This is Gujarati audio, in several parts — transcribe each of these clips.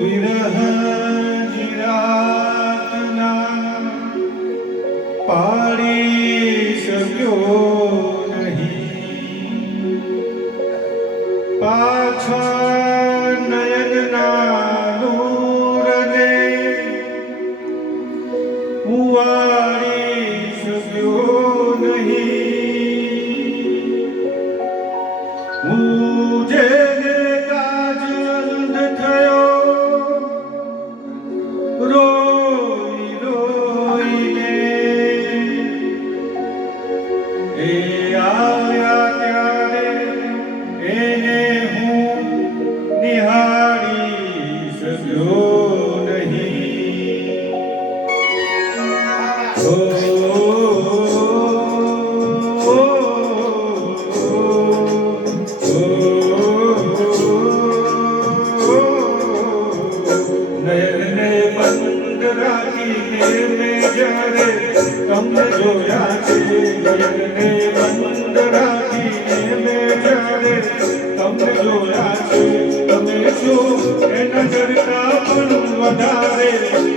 વિરહ જીરાતના પાડી શક્યો નહીં, પાછા નયનના નૂરને ઉવાળી શક્યો નહીં। જેને કાજલ થયો રોઈ રોઈને, એ આવ્યા ત્યારે એને હું નિહાળી શક્યો નહીં। નયનને બંધ રાખીને મેં જ્યારે તમને જોયા છે, નયનને બંધ રાખીને મેં જ્યારે તમને જોયા છે, તમે જો એના કરતા પણ વધારે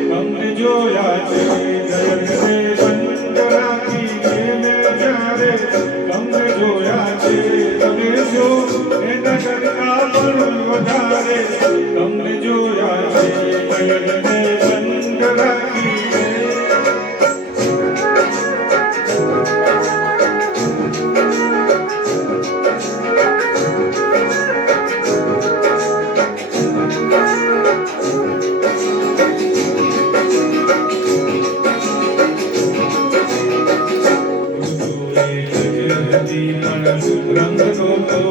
તમને જોયા છે। નયનને બંધ રાખીને મેં જ્યારે તમને જોયા છે, તમે જો એના કરતા પણ વધારે તમને જોયા છે। નયનને બંધ રાખીને રંગનો તો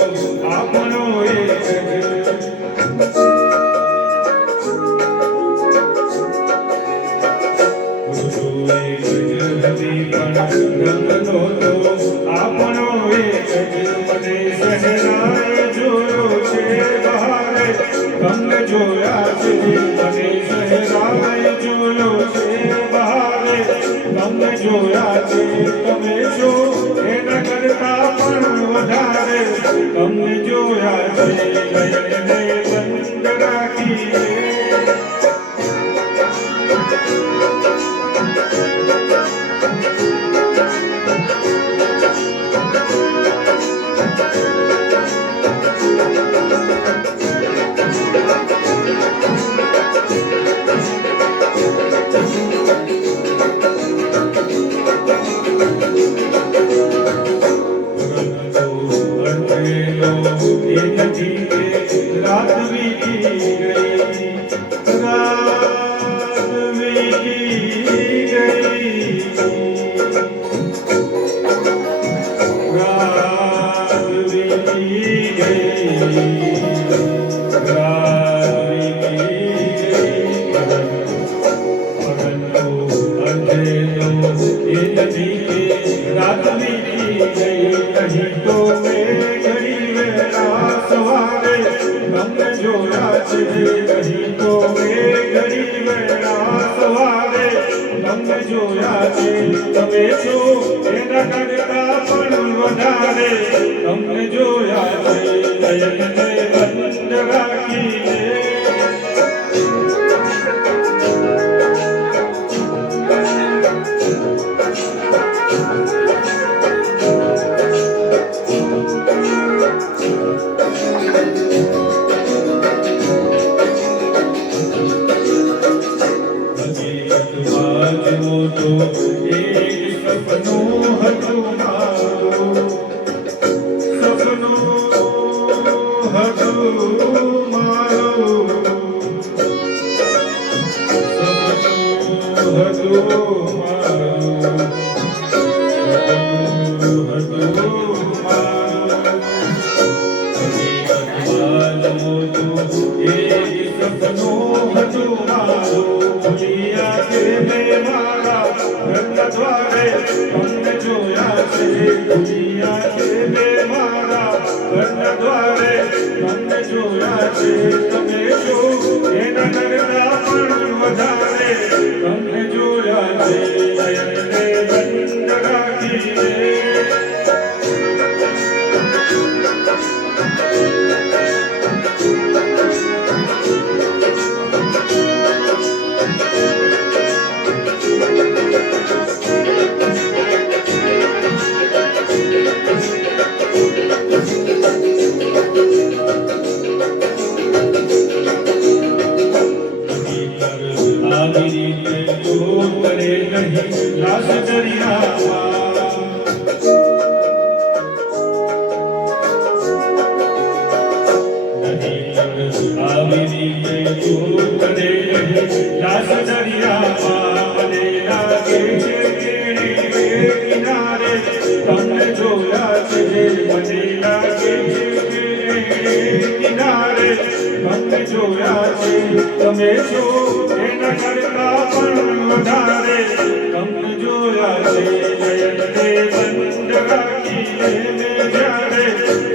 આપણો એક રંગનો તો આપણો એક મને સહેરાએ જોયો છે બહારે તમને જોયા છે, મને સહેરાએ જોયો છે બહારે તમને જોયા છે, તમે જો એના કરતા પણ વધારે તમને જોયા છે। નયનને બંધ રાખીને રાત વીતી ગઈ, રાત વીતી ગઈ, રાત વીતી ગઈ, રાત વીતી ગઈ, પરંતુ અંધે તો એ નથી કે રાત વીતી ગઈ નહીં, તો મેં ઘડી વેળા સવારે તમને જોયા છે, નહીં તો મેં ઘડી વેળા સવારે તમને જોયા છે, તમે છો એના કરતા પણ વધારે તમને જોયા છે। નયનને બંધ રાખીને તો એક સપનું હતું મારું, સપનું હતું મારું, સપનું હતું મારું, સપનું હતું મારું, એક સપનું હતું મારું, ભૂલિયા કે મેં મારા ઘરના દ્વારે તમને જોયા છે, ભૂલિયા તમને જોયા છે મને લાગે કિનારે તમને જોયા છે તમે છો એના કરતા પણ વધારે તમને જોયા છે નયનને બંધ રાખીને મેં જ્યારે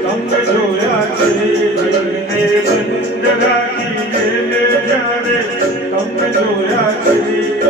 તમને જોયા છે નયનને બંધ રાખીને મેં જ્યારે તમને જોયા છે